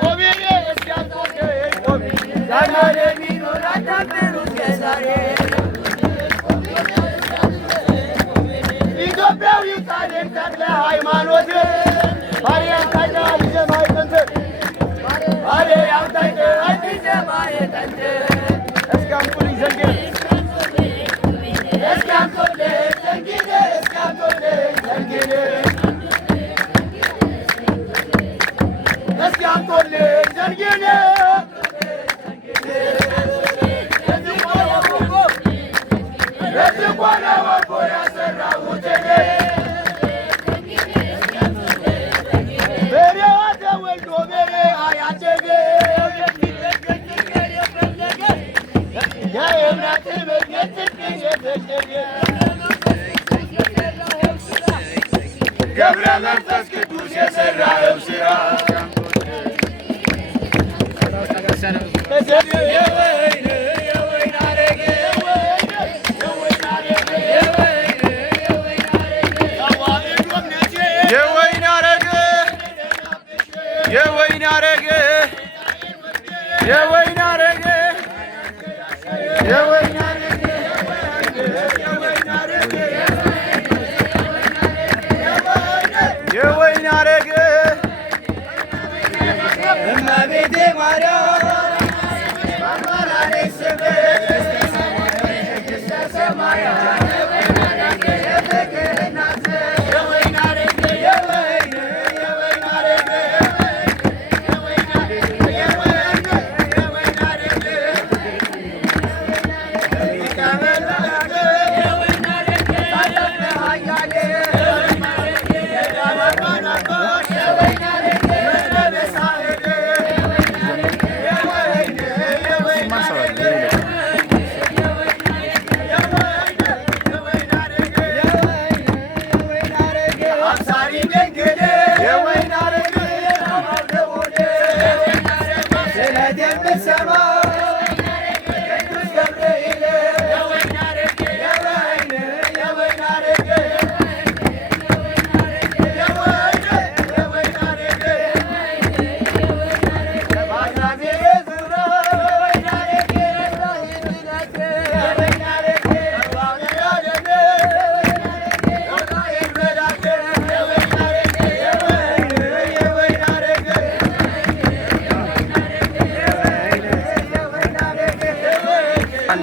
Obviamente, ኢትዮጵያዊ ታሪክ ተክለ ሃይማኖት ገብረ መንፈስ ቅዱስ የሰራው ስራ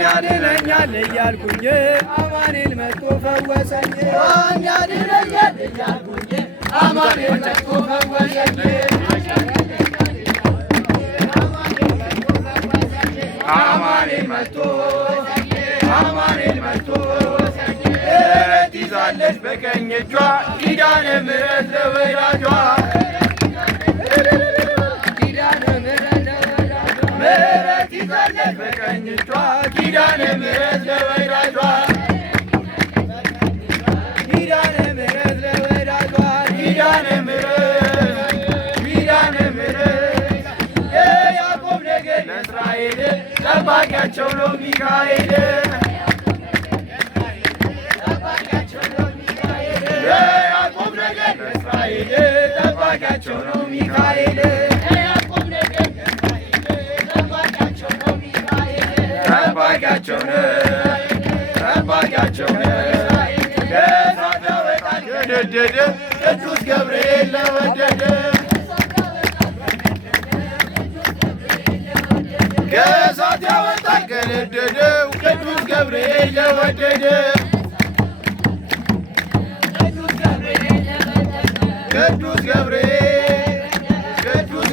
ያድነኛል እያልኩኝ አማኑኤል መጥቶ ፈወሰኝ። ያድነኛል እያልኩኝ አማኑኤል መጥቶ ፈወሰኝ። አማኑኤል መጥቶ ምሕረት ይዛለች በቀኝ እጇ ኪዳነ ምሕረት ለወዳጇ ምሕረት ይዛለች በቀኝ እጇ ኪዳነ ምሕረት ለወዳጇ ኪዳነ ምሕረት ለወዳጇ ኪዳነ ምሕረት የያዕቆብ ነገድ ለእስራኤል ጠባቂያቸው ነው ሚካኤል የያዕቆብ ነገድ ለእስራኤል ጠባቂያቸው ነው ሚካኤል ጠባቂያቸው ከእሳት ያወጣል ከነደደ ቅዱስ ገብርኤል ለወደደ ከእሳት ያወጣል ከነደደው ቅዱስ ገብርኤል ለወደደ ቅዱስ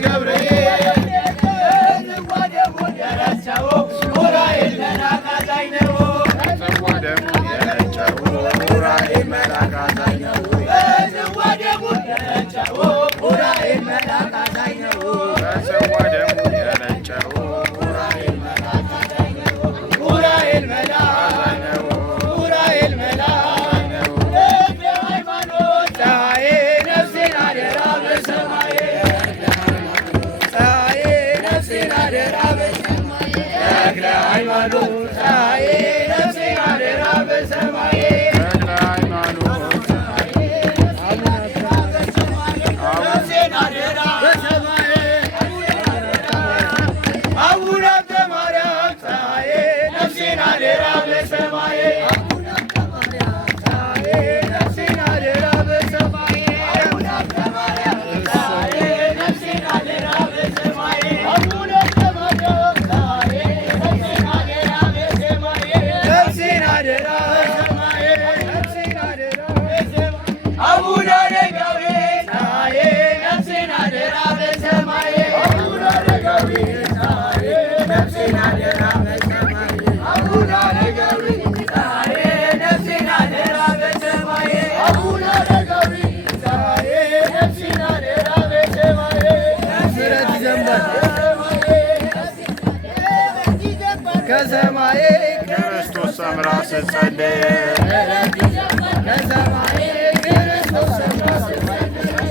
ገብርኤል ዝዋዴውን የረሳው ዑራኤል መልአክ አዛኝ ነው። ዝዋዴውን የረሳው ዑራኤል መልአክ አዛኝ ነው። ዝዋዴውን የረሳው ዑራኤል መልአክ አዛኝ ነው። ዝዋዴውን የረሳው ዑራኤል መልአክ አዛኝ ነው። ዑራኤል መልአክ ነው። ዑራኤል መልአክ ነው። ተክለ ሃይማኖት ፀሐዬ ነፍሴን አደራ በሰማዬ ፀሐዬ ነፍሴን አደራ በሰማዬ ተክለ ሃይማኖት ፀሐዬ ነፍሴን አደራ በሰማዬ ተክለ ሃይማኖት ነፍሴን አደራ በሰማዬ አቡነ ከሰማይ ክርስቶስ ሰምራ ስትጸልይ ከሰማይ ክርስቶስ ሰምራ ስትጸልይ